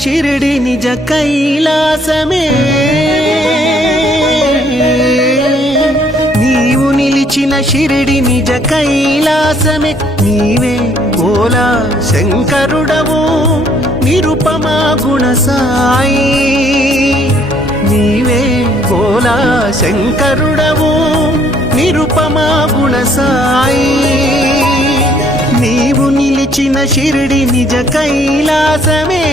షిరిడి నిజ కైలాసమే నీవు నిలిచిన షిరిడి నిజ కైలాసమే నీవే భోలా శంకరుడవు నిరుపమా గుణ సాయి నీవే భోలా శంకరుడవు నిరుపమా గుణ సాయి నీవు నిలిచిన షిరిడి నిజ కైలాసమే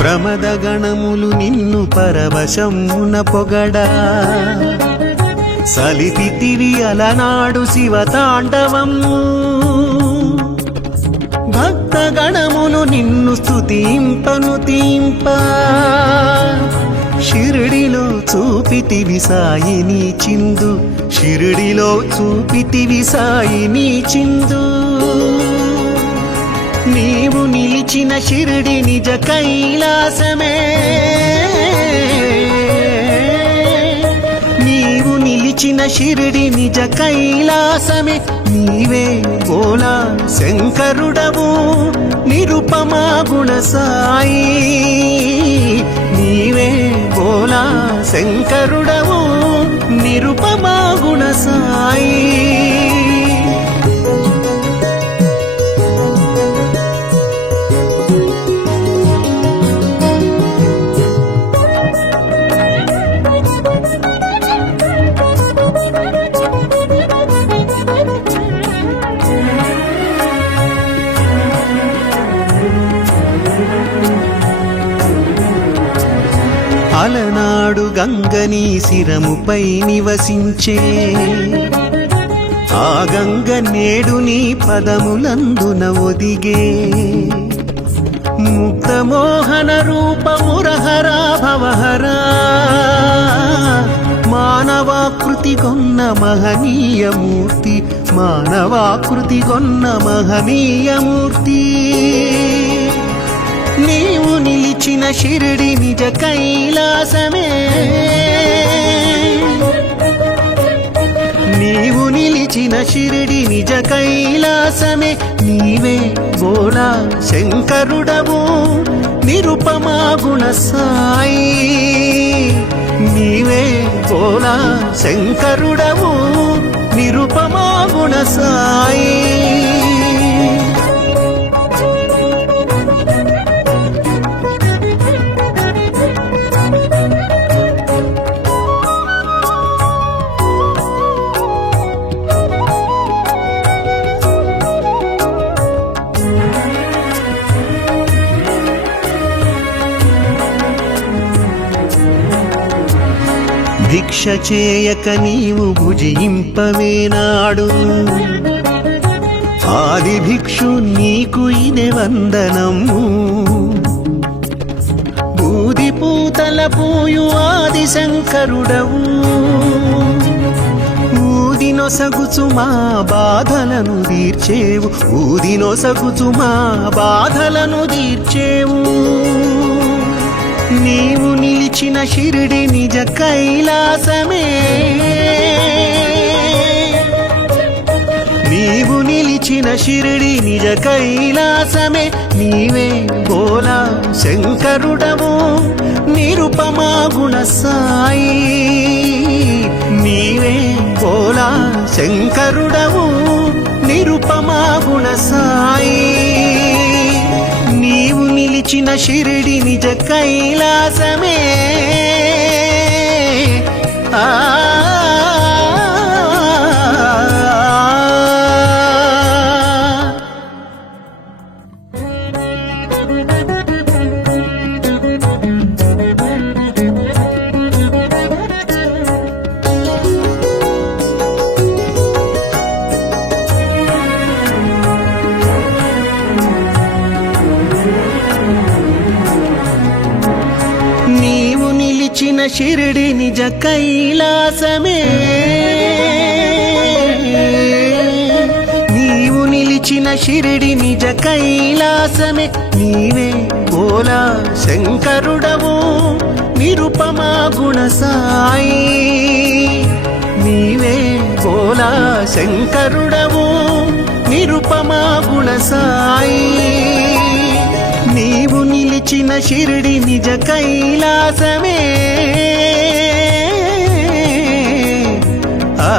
ప్రమద గణములు నిన్ను పరవశమున పొగడా సలిపితివి అలనాడు శివతాండవము భక్త గణములు నిన్ను స్తుతింపను తీంప షిరిడిలో చూపితివి సాయిని చిందు షిరిడిలో చూపితివి సాయిని చిందు నీవు నిలిచిన షిరిడి నిజ కైలాసమే నీవు నిలిచిన షిరిడి నిజ కైలాసమే నీవే భోలా శంకరుడవు నిరుపమా గుణ సాయి నీవే భోలా శంకరుడవు నిరుపమా గుణ సాయి అలనాడు గంగని శిరముపై నివసించే ఆ గంగ నేడు నీ పదములందున ఒదిగే ముక్తమోహన రూపమురహరా భవహరా మానవాకృతి గొన్న మహనీయమూర్తి మానవాకృతి గొన్న మహనీయమూర్తి నీవు నిలిచిన షిరిడి నిజ కైలాసమే నీవు నిలిచిన షిరిడి నిజ కైలాసమే నీవే భోలా శంకరుడవు నిరుపమా గుణ సాయి నీవే భోలా శంకరుడవు నిరుపమా గుణ సాయి భిక్ష చేయక నీవు భుజింపవేనాడు ఆది భిక్షు నీకు ఇదే వందనము బూది పూతల పూయు ఆది శంకరుడవు ఊదినొసగుచు మా బాధలను తీర్చేవు ఊదినొసగుచు మా బాధలను తీర్చేవు నీవు నిలిచిన షిరిడి నిజ కైలాసమే నీవు నిలిచిన షిరిడి నిజ కైలాసమే నీవే భోలా శంకరుడవు నిరుపమా గుణ సాయి నీవే భోలా శంకరుడవు నిరుపమా గుణ సాయి నీవు నిలిచిన షిరిడి నిజ కైలాసమే షిరిడి నిజ కైలాసమే నీవు నిలిచిన షిరిడి నిజ కైలాసమే నీవే బోలా శంకరుడవు నిరుపమా గుణ సాయి నీవే బోలా శంకరుడవు నిరుపమా గుణ సాయి నీవు నిలిచిన షిరిడి నిజ కైలాసమే ఆ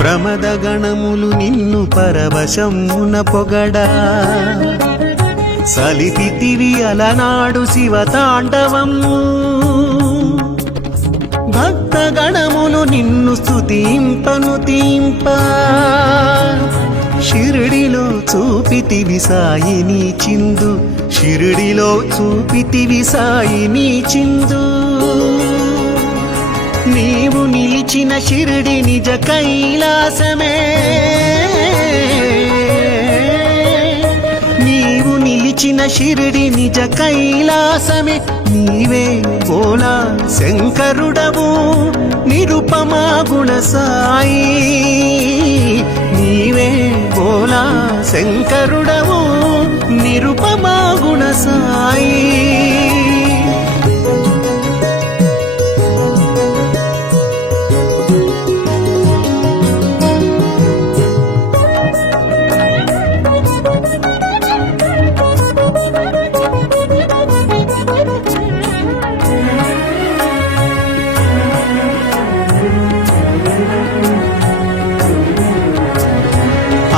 ప్రమద గణములు నిన్ను పరవశమున పొగడా సలిపితివి అలనాడు శివ తాండవము భక్త గణములు నిన్ను స్తుతింపను తీంప షిరిడిలో చూపితివి సాయిని చిందు షిరిడిలో చూపితివి సాయిని చిందు నీవు నిలిచిన షిరిడి నిజ కైలాసమే నీవు నిలిచిన షిరిడి నిజ కైలాసమే నీవే బోలా శంకరుడవు నిరుపమా గుణ సాయి నీవే బోలా శంకరుడవు నిరుపమా గుణ సాయి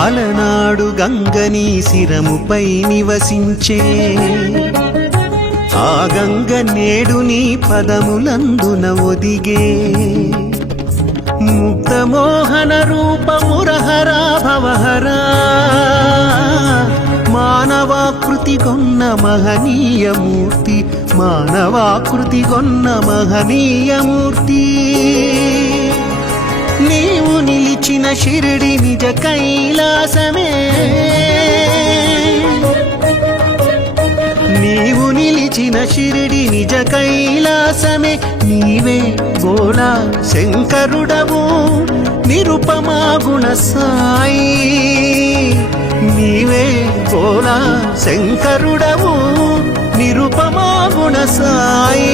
అలనాడు గంగని శిరముపై నివసించే ఆ గంగ నేడు నీ పదములందున ఒదిగే ముక్తమోహన రూపమురహరా భవహరా మానవాకృతి కొన్న మహనీయమూర్తి మానవాకృతి కొన్న మహనీయమూర్తి నీవు నిలిచిన షిరిడి నిజ కైలాసమే నీవు నిలిచిన షిరిడి నిజ కైలాసమే నీవే బోలా శంకరుడవు నిరుపమా గుణ సాయి నీవే బోలా శంకరుడవు నిరుపమా గుణ సాయి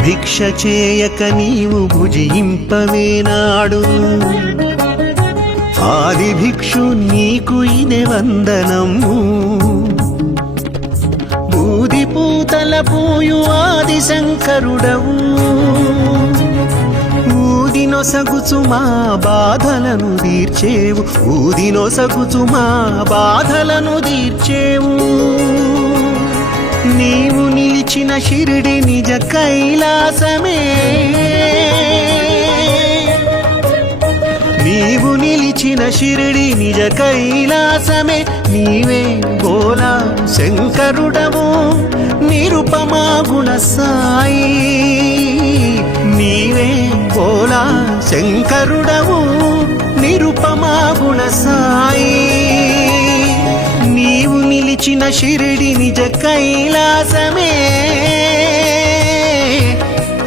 భిక్ష చేయక నీవు భుజింపవేనాడు ఆది భిక్షు నీకు ఇదే వందనము బూది పూతల పూయు ఆది శంకరుడవు ఊదినొసగుచు మా బాధలను తీర్చేవు ఊదినొసగుచు మా బాధలను తీర్చేవు నీవు నిలిచిన షిరిడి నిజ కైలాసమే నీవు నిలిచిన షిరిడి నిజ కైలాసమే నీవే బోలా శంకరుడవు నిరుపమా గుణ సాయి నీవే బోలా శంకరుడవు నిరుపమా గుణ సాయి నీవు నిలిచిన షిరిడి నిజ కైలాసమే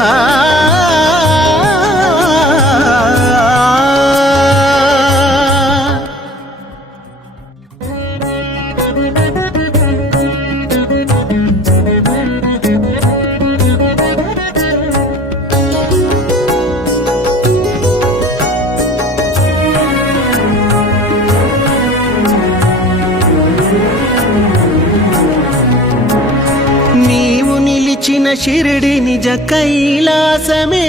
ఆ నీవు షిరిడి నిజ కైలాసమే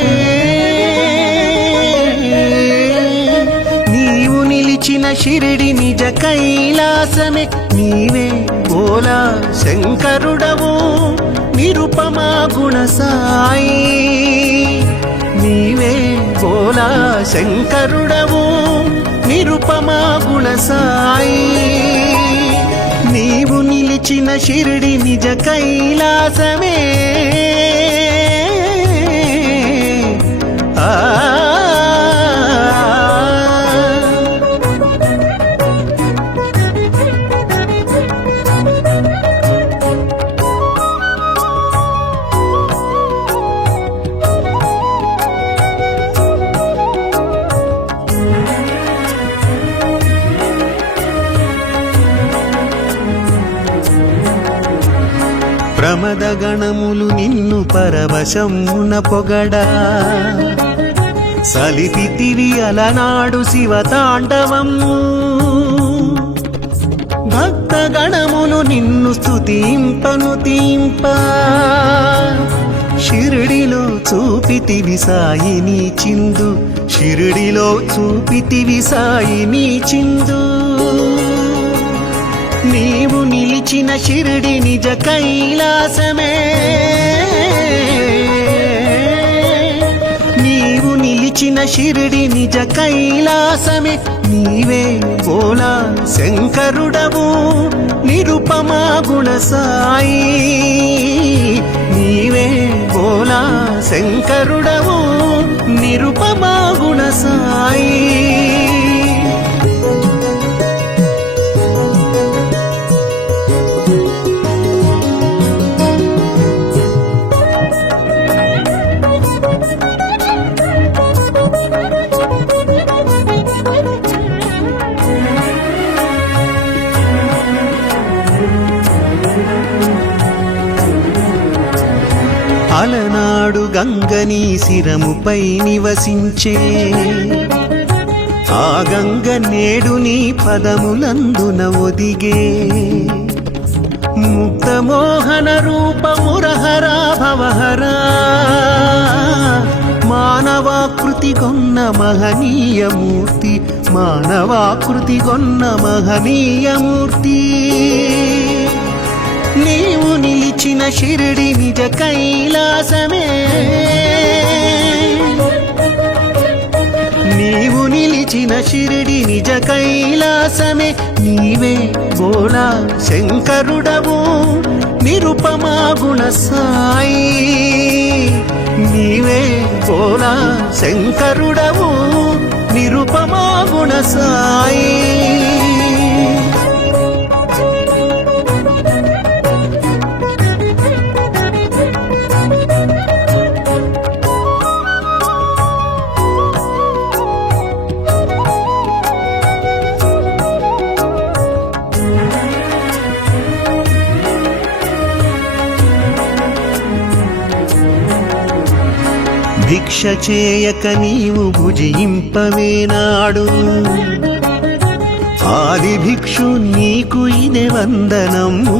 నీవు నిలిచిన షిరిడి నిజ కైలాసమే నీవే బోలా శంకరుడవు నిరుపమా గుణ సాయి నీవే బోలా శంకరుడవు నిరుపమా గుణ సాయి నీవు నిలిచిన షిరిడి నిజ కైలాసమే ఆ ప్రమద గణములు నిన్ను పరవశమున పొగడా సలిపితివి అలనాడు శివతాండవము భక్త గణములు నిన్ను స్తుతింపను తీంప షిరిడిలో చూపితివి సాయిని చిందు షిరిడిలో చూపితివి సాయిని చిందు నీవు నిలిచిన షిరిడి నిజ కైలాసమే నీవు నిలిచిన షిరిడి నిజ కైలాసమే నీవే బోలా శంకరుడవు నిరుపమా గుణ సాయి నీవే బోలా శంకరుడవు నిరుపమా గుణ సాయి అలనాడు గంగని శిరముపై నివసించే ఆ గంగ నేడు నీ పదములందున ఒదిగే ముగ్ధమోహన రూపమురహరా భవహరా మానవాకృతి కొన్న మహనీయమూర్తి మానవాకృతి కొన్న మహనీయమూర్తి నీవు నిలిచిన షిరిడి నిజ కైలాసమే నీవు నిలిచిన షిరిడి నిజ కైలాసమే నీవే బోలా శంకరుడవు నిరుపమా గుణ సాయి నీవే బోలా శంకరుడవు నిరుపమా గుణ సాయి భిక్ష చేయక నీవు భుజింపవేనాడు ఆది భిక్షు నీకు ఇదే వందనము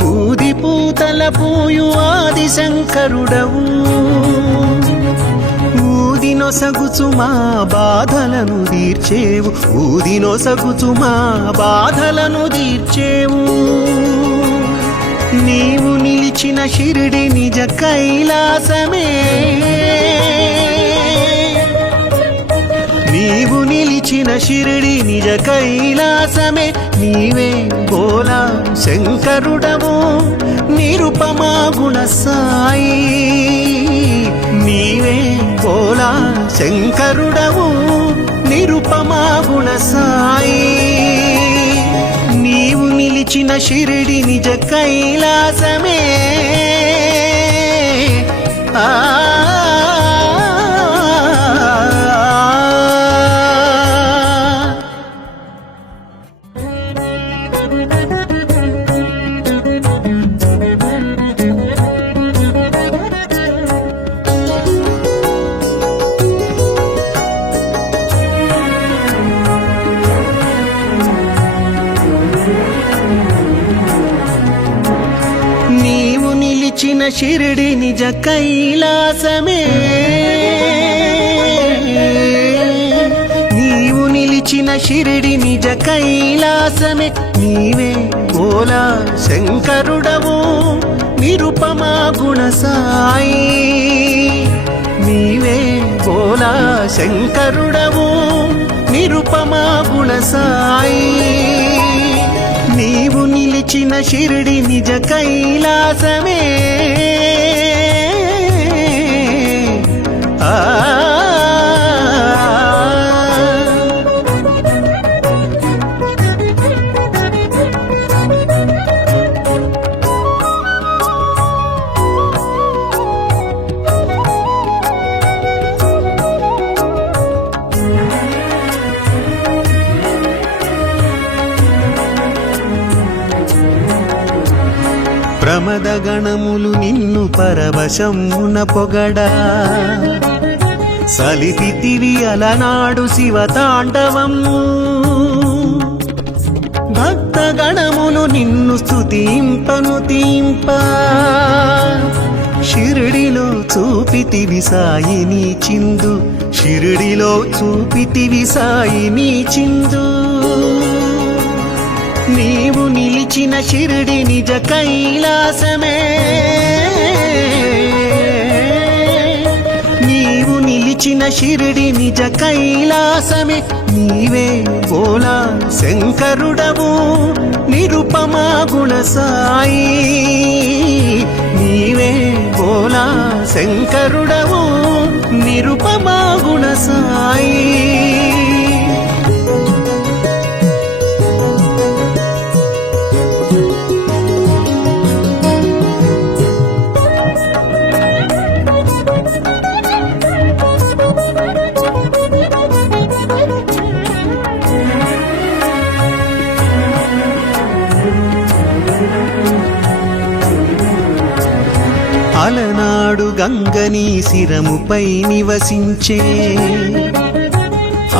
బూది పూతల పూయు ఆది శంకరుడవు ఊదినొసగుచు మా బాధలను తీర్చేవు ఊదినొసగుచు మా బాధలను తీర్చేవు నీవు నిలిచిన షిరిడి నిజ కైలాసమే నీవు నిలిచిన షిరిడి నిజ కైలాసమే నీవే బోలా శంకరుడవు నిరుపమా గుణ సాయి నీవే బోలా శంకరుడవు నిరుపమా గుణ సాయి నీవు నిలిచిన షిరిడి నిజ కైలాసమే ఆ నీవు షిరిడి నిజ కైలాసమే నీవు నిలిచిన షిరిడి నిజ కైలాసమే నీవే బోలా శంకరుడవు నిరుపమా గుణ సాయి నీవే బోలా శంకరుడవు నిరుపమా గుణ సాయి నీవు నిలిచిన షిరిడి నిజ కైలాసమే ఆ ప్రమద గణములు నిన్ను పరవశమున పొగడా సలిపితివి అలనాడు శివతాండవము భక్త గణములు నిన్ను స్తుతింపను తీంప షిరిడిలో చూపితివి సాయిని చిందు షిరిడిలో చూపితివి సాయిని చిందు నీవు నిలిచిన షిరిడి నిజ కైలాసమే నీవు నిలిచిన షిరిడి నిజ కైలాసమే నీవే బోలా శంకరుడవు నిరుపమా గుణ సాయి నీవే బోలా శంకరుడవు నిరుపమా గుణ సాయి అలనాడు గంగని శిరముపై నివసించే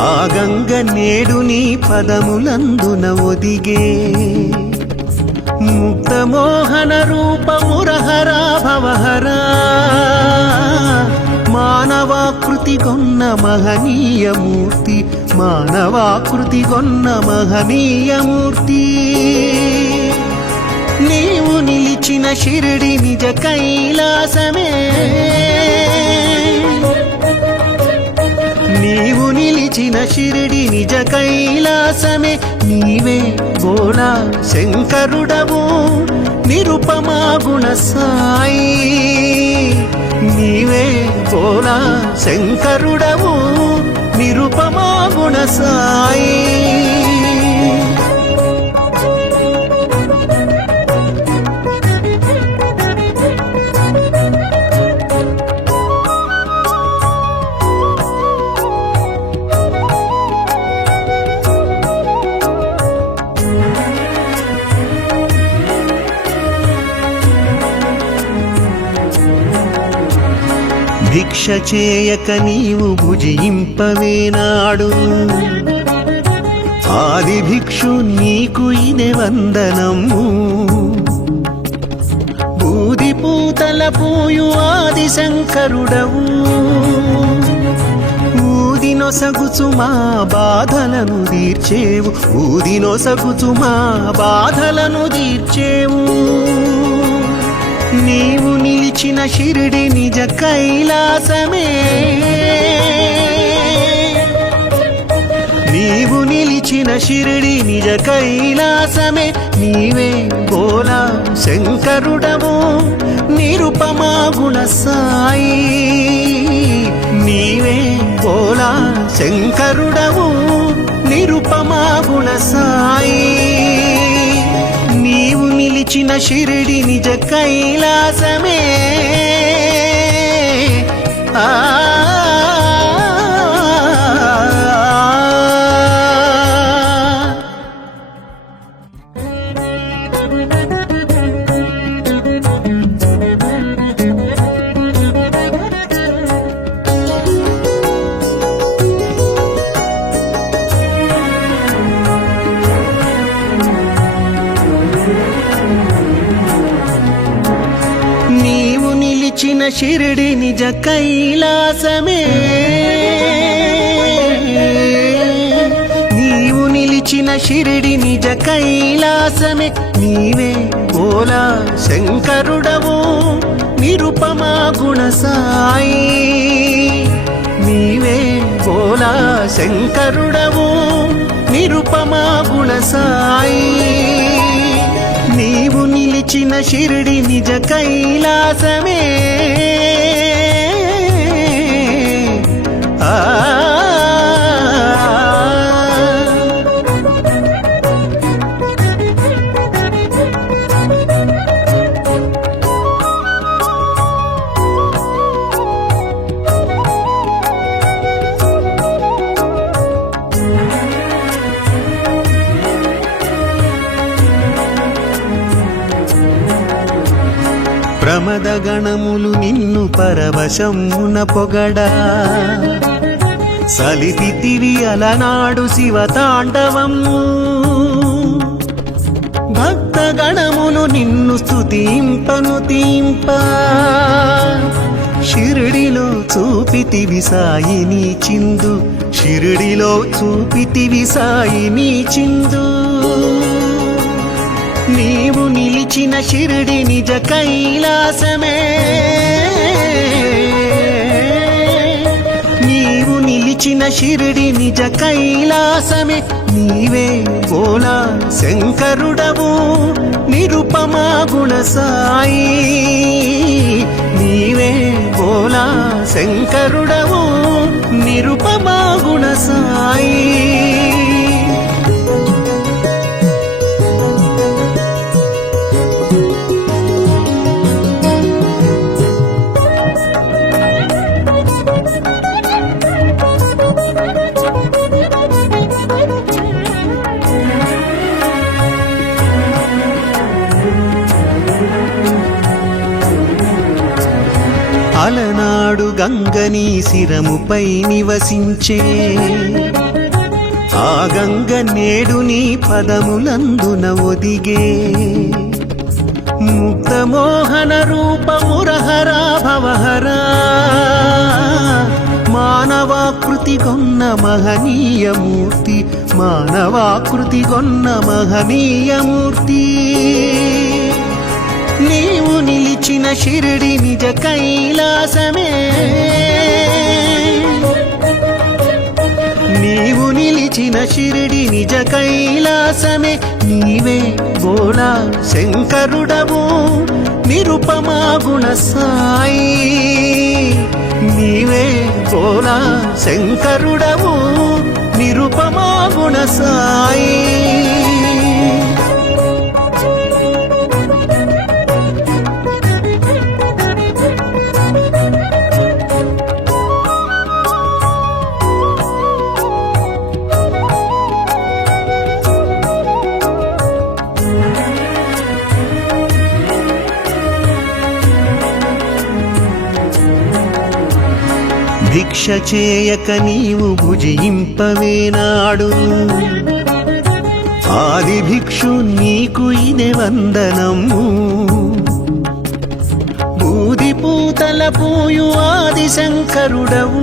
ఆ గంగ నేడు నీ పదములందున ఒదిగే ముక్తమోహన రూపమురహరా భవహరా మానవాకృతి గొన్న మహనీయమూర్తి మానవాకృతి గొన్న మహనీయమూర్తి నీవు నిలిచిన షిరిడి నిజ కైలాసమే నీవు నిలిచిన షిరిడి నిజ కైలాసమే నీవే బోలా శంకరుడవు నిరుపమా గుణ సాయి నీవే బోలా శంకరుడవు నిరుపమా గుణ సాయి భిక్ష చేయక నీవు భుజింపవేనాడు ఆది భిక్షు నీకు ఇదే వందనము బూది పూతల పూయు ఆది శంకరుడవు ఊదినొసగుచు మా బాధలను తీర్చేవు ఊదినొసగుచు మా బాధలను తీర్చేవు నీవు నిలిచిన షిరిడి నిజ కైలాసమే నీవు నిలిచిన షిరిడి నిజ కైలాసమే నీవే బోలా శంకరుడవు నిరుపమా గుణ సాయి నీవే బోలా శంకరుడవు నిరుపమా గుణ సాయి నీవు నిలిచిన షిరిడి నిజ కైలాసమే ఆ నీవు షిరిడి నిజ కైలాసమే నీవు నిలిచిన షిరిడి నిజ కైలాసమే నీవే బోలా శంకరుడవు నిరుపమా గుణ సాయి నీవే బోలా శంకరుడవు నిరుపమా గుణ సాయి నీవు నిలిచిన షిరిడి నిజ కైలాసమే ఆ ప్రమద గణములు నిన్ను పరవశమున పొగడా సలిపితివి అలనాడు శివ తాండవము భక్త గణములు నిన్ను స్తుతింపను తీంప షిరిడిలో చూపితివి సాయిని చిందు షిరిడిలో చూపితివి సాయిని చిందు నీవు నిలిచిన షిరిడి నిజ కైలాసమే నీవు నిలిచిన షిరిడి నిజ కైలాసమే నీవే బోలా శంకరుడవు నిరుపమా గుణ సాయి నీవే బోలా శంకరుడవు నిరుపమా గుణ సాయి అలనాడు గంగని శిరముపై నివసించే ఆ గంగ నేడు నీ పదములందున ఒదిగే ముక్తమోహన రూపమురహరా భవహరా మానవాకృతి గొన్న మహనీయమూర్తి మానవాకృతి గొన్న మహనీయమూర్తి నీవు నిలిచిన షిరిడి నిజ కైలాసమే నీవు నిలిచిన షిరిడి నిజ కైలాసమే నీవే బోలా శంకరుడవు నిరుపమా గుణ సాయి నీవే బోలా శంకరుడవు నిరుపమా గుణ సాయి భిక్ష చేయక నీవు భుజింపవేనాడు ఆది భిక్షు నీకు ఇదే వందనము బూది పూతల పూయు ఆది శంకరుడవు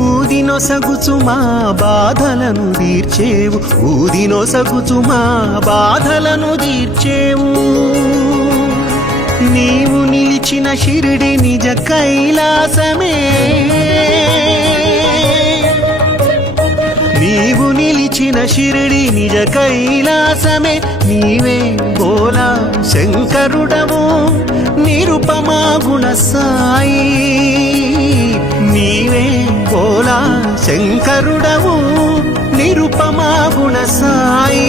ఊదినొసగుచు మా బాధలను తీర్చేవు ఊదినొసగుచు మా బాధలను తీర్చేవు నీవు నిలిచిన షిరిడి నిజ కైలాసమే నీవు నిలిచిన షిరిడి నిజ కైలాసమే నీవే బోలా శంకరుడవు నిరుపమా గుణ సాయి నీవే బోలా శంకరుడవు నిరుపమా గుణ సాయి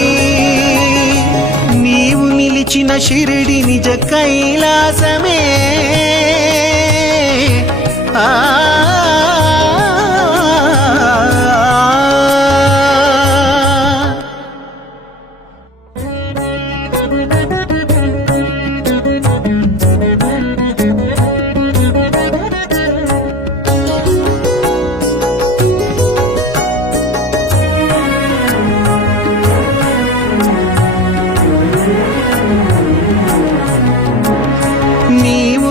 నీవు నిలిచిన షిరిడి నిజ కైలాసమే ఆ నీవు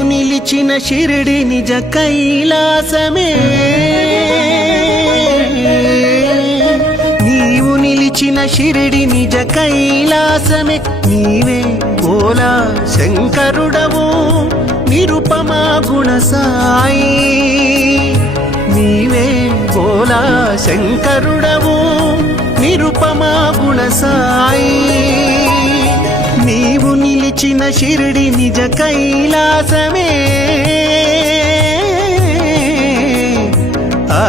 షిరిడి నిజ కైలాసమే నీవు నిలిచిన షిరిడి నిజ కైలాసమే నీవే బోలా శంకరుడవు నిరుపమా గుణ సాయి నీవే బోలా శంకరుడవు నిరుపమా గుణ సాయి నీవు నిలిచిన షిరిడి నిజ కైలాసమే ఆ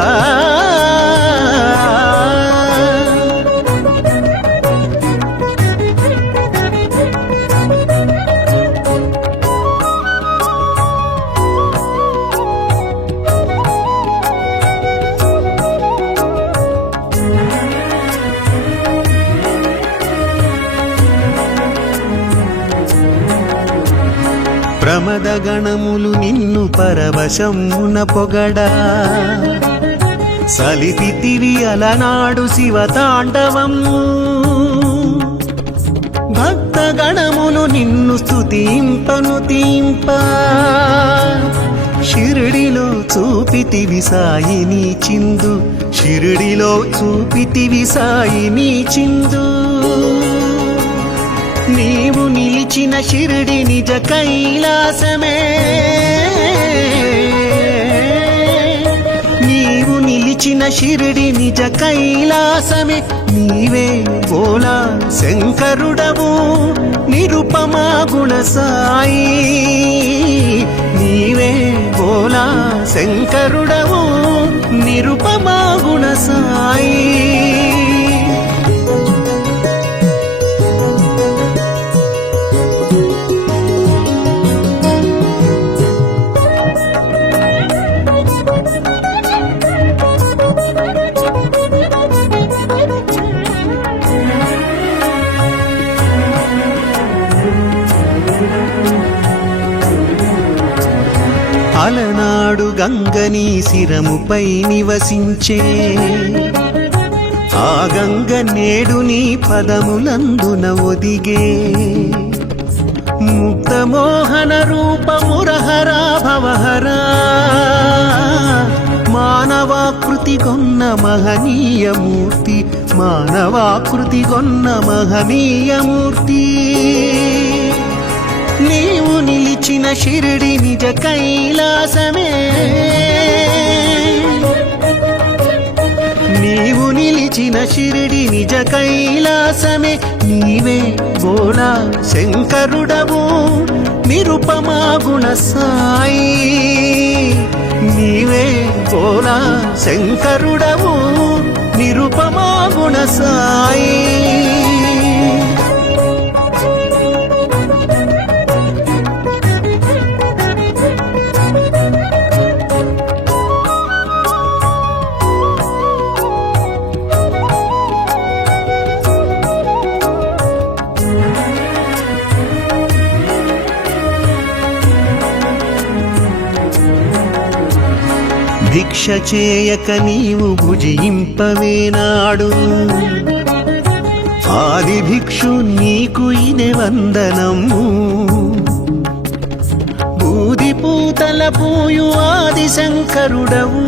ప్రమద గణములు నిన్ను పరవశమున పొగడా సలిపితివి అలనాడు శివ తాండవము భక్త గణములు నిన్ను స్తుతింపను తీంప షిరిడిలో చూపితివి సాయిని చిందు షిరిడిలో చూపితివి సాయిని చిందు నీవు నిలిచిన షిరిడి నిజ కైలాసమే నీవు నిలిచిన షిరిడి నిజ కైలాసమే నీవే బోలా శంకరుడవు నిరుపమా గుణ సాయి నీవే బోలా శంకరుడవు నిరుపమా గుణ సాయి అలనాడు గంగని శిరముపై నివసించే ఆ గంగ నేడు నీ పదములందున ఒదిగే ముక్తమోహన రూపమురహరా భవహరా మానవాకృతి గొన్న మహనీయమూర్తి మానవాకృతి గొన్న మహనీయమూర్తి నీవు నిలిచిన షిరిడి నిజ కైలాసమే నీవు నిలిచిన షిరిడి నిజ కైలాసమే నీవే బోలా శంకరుడవు నిరుపమా గుణ సాయి నీవే బోలా శంకరుడవు నిరుపమా గుణ సాయి భిక్ష చేయక నీవు భుజింపవేనాడు ఆది భిక్షు నీకు ఇదే వందనము బూది పూతల పూయు ఆది శంకరుడవు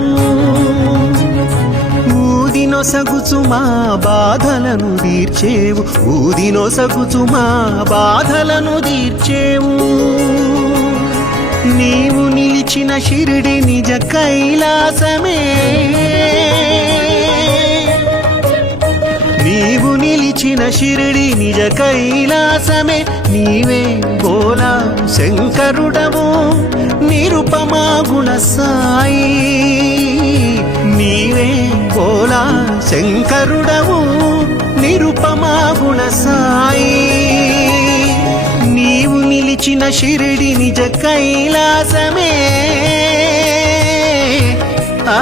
ఊదినొసగుచు మా బాధలను తీర్చేవు ఊదినొసగుచు మా బాధలను తీర్చేవు నీవు నిలిచిన షిరిడి నిజ కైలాసమే నీవు నిలిచిన షిరిడి నిజ కైలాసమే నీవే బోలా శంకరుడవు నిరుపమా గుణ సాయి నీవే బోలా శంకరుడవు నిరుపమా గుణ సాయి నీవు నిలిచిన షిరిడి నిజ కైలాసమే ఆ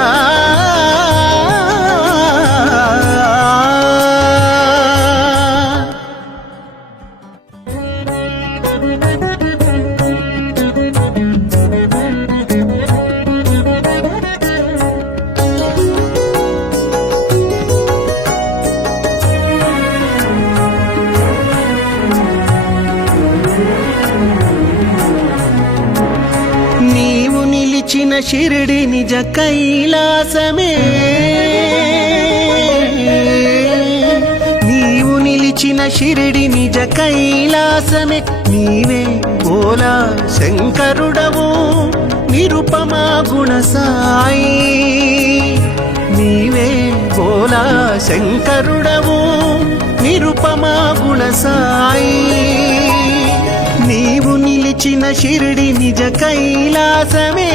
నీవు షిరిడి నిజ కైలాసమే నీవు నిలిచిన షిరిడి నిజ కైలాసమే నీవే బోలా శంకరుడవు నిరుపమా గుణ సాయి నీవే బోలా శంకరుడవు నిరుపమా గుణ సాయి నీవు నిలిచిన షిరిడి నిజ కైలాసమే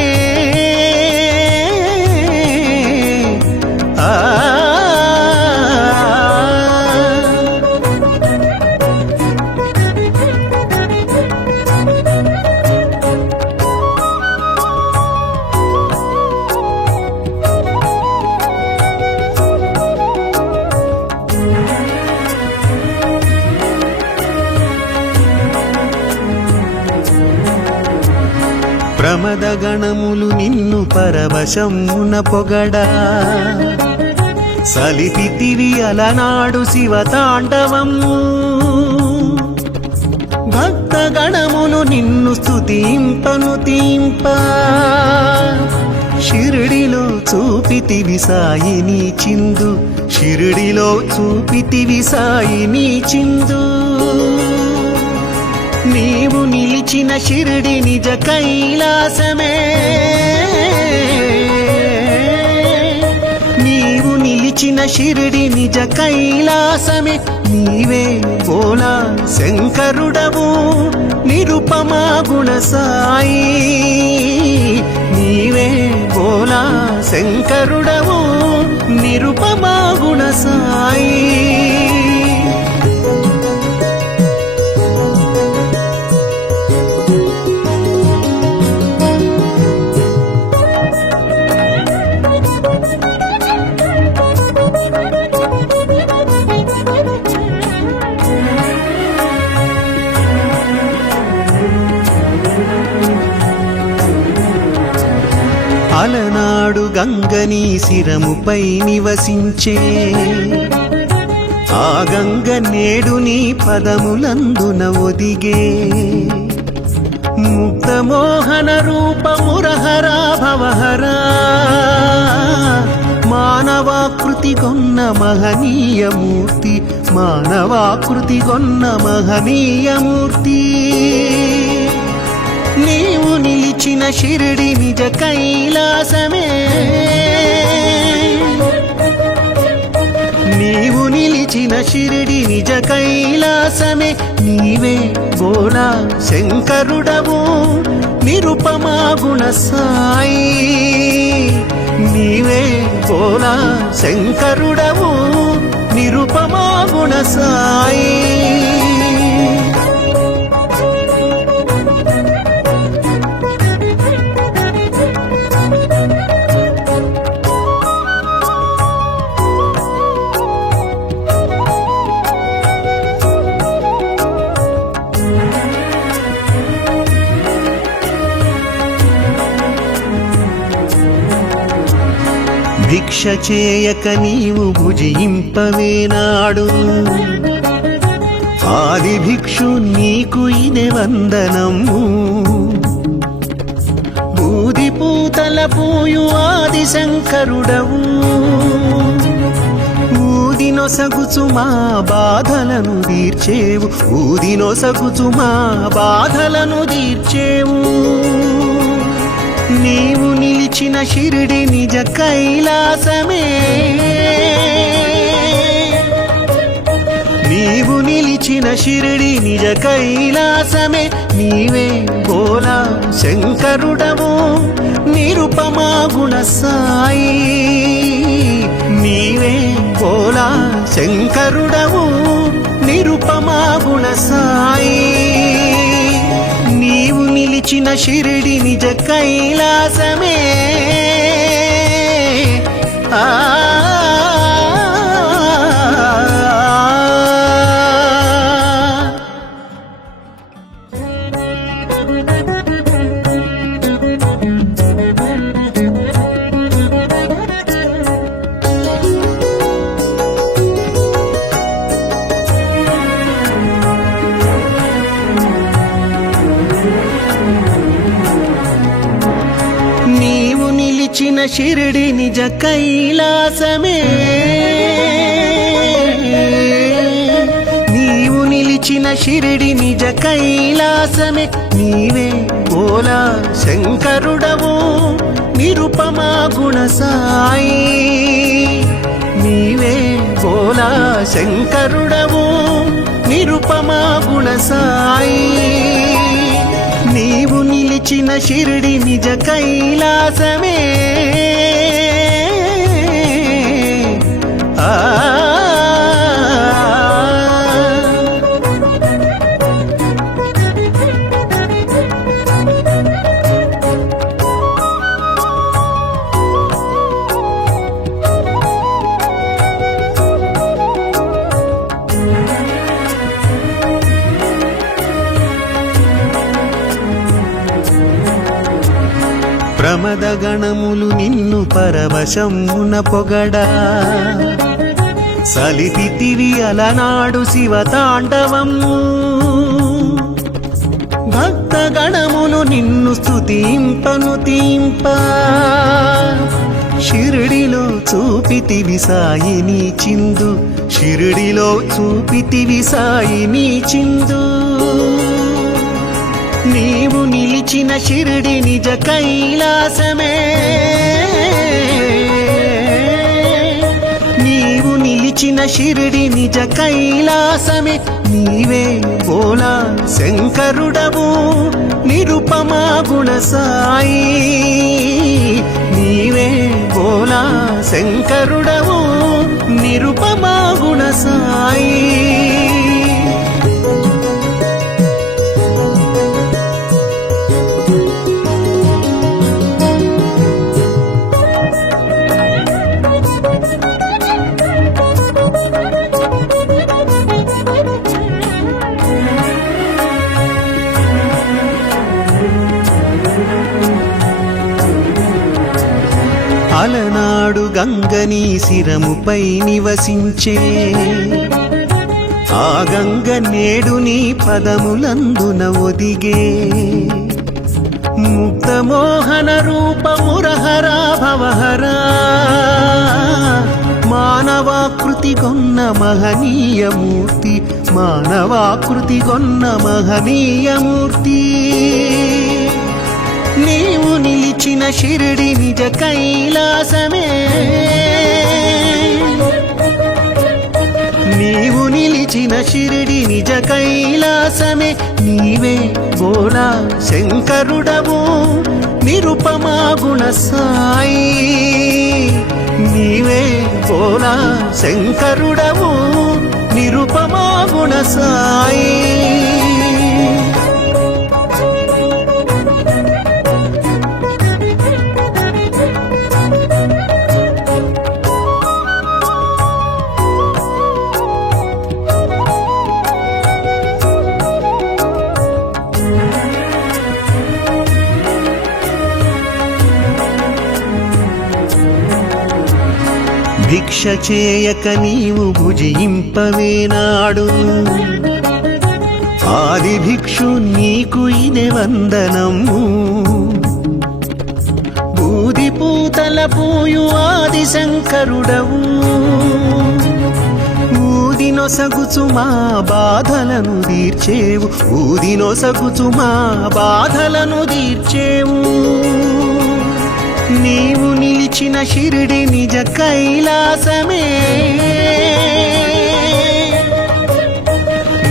ఆ ప్రమద గణములు నిన్ను పరవశమున పొగడా సలిపితివి అలనాడు శివతాండవము భక్త గణములు నిన్ను స్తుతింపను తీంప షిరిడిలో చూపితివి సాయిని చిందు షిరిడిలో చూపితివి సాయిని చిందు నీవు నిలిచిన షిరిడి నిజ కైలాసమే నీవు నిలిచిన షిరిడి నిజ కైలాసమే నీవే బోలా శంకరుడవు నిరుపమా గుణ సాయి నీవే బోలా శంకరుడవు నిరుపమా గుణ సాయి అలనాడు గంగని శిరముపై నివసించే ఆ గంగ నేడు నీ పదములందున ఒదిగే ముక్తమోహన రూపమురహరా భవహరా మానవాకృతి గొన్న మహనీయమూర్తి మానవాకృతి గొన్న మహనీయమూర్తి నీవు నిలిచిన షిరిడి నిజ కైలాసమే నీవు నిలిచిన షిరిడి నిజ కైలాసమే నీవే బోలా శంకరుడవు నిరుపమా గుణ సాయి నీవే బోలా శంకరుడవు నిరుపమా గుణ సాయి భిక్ష చేయక నీవు భుజింపవేనాడు ఆది భిక్షు నీకు ఇదే వందనము బూది పూతల పూయు ఆది శంకరుడవు ఊదినొసగుచు మా బాధలను తీర్చేవు ఊదినొసగుచు మా బాధలను తీర్చేవు నీవు నిలిచిన షిరిడి నిజ కైలాసమే నీవు నిలిచిన షిరిడి నిజ కైలాసమే నీవే బోలా శంకరుడవు నిరుపమా గుణ సాయి నీవే బోలా శంకరుడవు నిరుపమా గుణ సాయి నీవు నిలిచిన షిరిడి నిజ కైలాసమే ఆ నీవు షిరిడి నిజ కైలాసమే నీవు నిలిచిన షిరిడి నిజ కైలాసమే నీవే బోలా శంకరుడవు నిరుపమా గుణ సాయి నీవే బోలా శంకరుడవు నిరుపమా గుణ సాయి నీవు నిలిచిన షిరిడి నిజ కైలాసమే ఆ ప్రమద గణములు నిన్ను పరవశమున పొగడా సలిపితివి అలనాడు శివ తాండవము భక్త గణములు నిన్ను స్తుతింపను తీంప షిరిడిలో చూపితివి సాయిని చిందు షిరిడిలో చూపితివి సాయిని చిందు నీవు నిలిచిన షిరిడి నిజ కైలాసమే నీవు నిలిచిన షిరిడి నిజ కైలాసమే నీవే బోలా శంకరుడవు నిరుపమా గుణ సాయి నీవే బోలా శంకరుడవు నిరుపమా గుణ సాయి అలనాడు గంగని శిరముపై నివసించే ఆ గంగ నేడు నీ పదములందున ఒదిగే ముక్తమోహన రూపమురహరా భవహరా మానవాకృతి గొన్న మహనీయమూర్తి మానవాకృతి గొన్న మహనీయమూర్తి నీవు నిలిచిన షిరిడి నిజ కైలాసమే నీవు నిలిచిన షిరిడి నిజ కైలాసమే నీవే బోలా శంకరుడవు నిరుపమా గుణ సాయి నీవే బోలా శంకరుడవు నిరుపమా గుణ సాయి భిక్ష చేయక నీవు భుజింపవేనాడు ఆది భిక్షు నీకు ఇదే వందనము బూది పూతల పూయు ఆది శంకరుడవు ఊదినొసగుచు మా బాధలను తీర్చేవు ఊదినొసగుచు మా బాధలను తీర్చేవు నీవు నిలిచిన షిరిడి నిజ కైలాసమే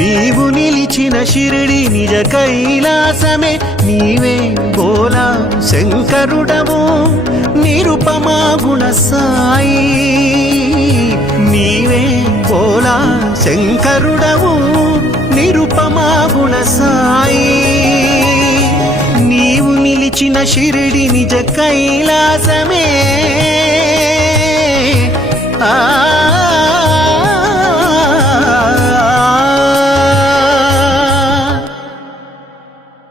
నీవు నిలిచిన షిరిడి నిజ కైలాసమే నీవే బోలా శంకరుడవు నిరుపమా గుణ సాయి నీవే బోలా శంకరుడవు నిరుపమా గుణ సాయి నీవు నిలిచిన షిరిడి నిజ కైలాసమే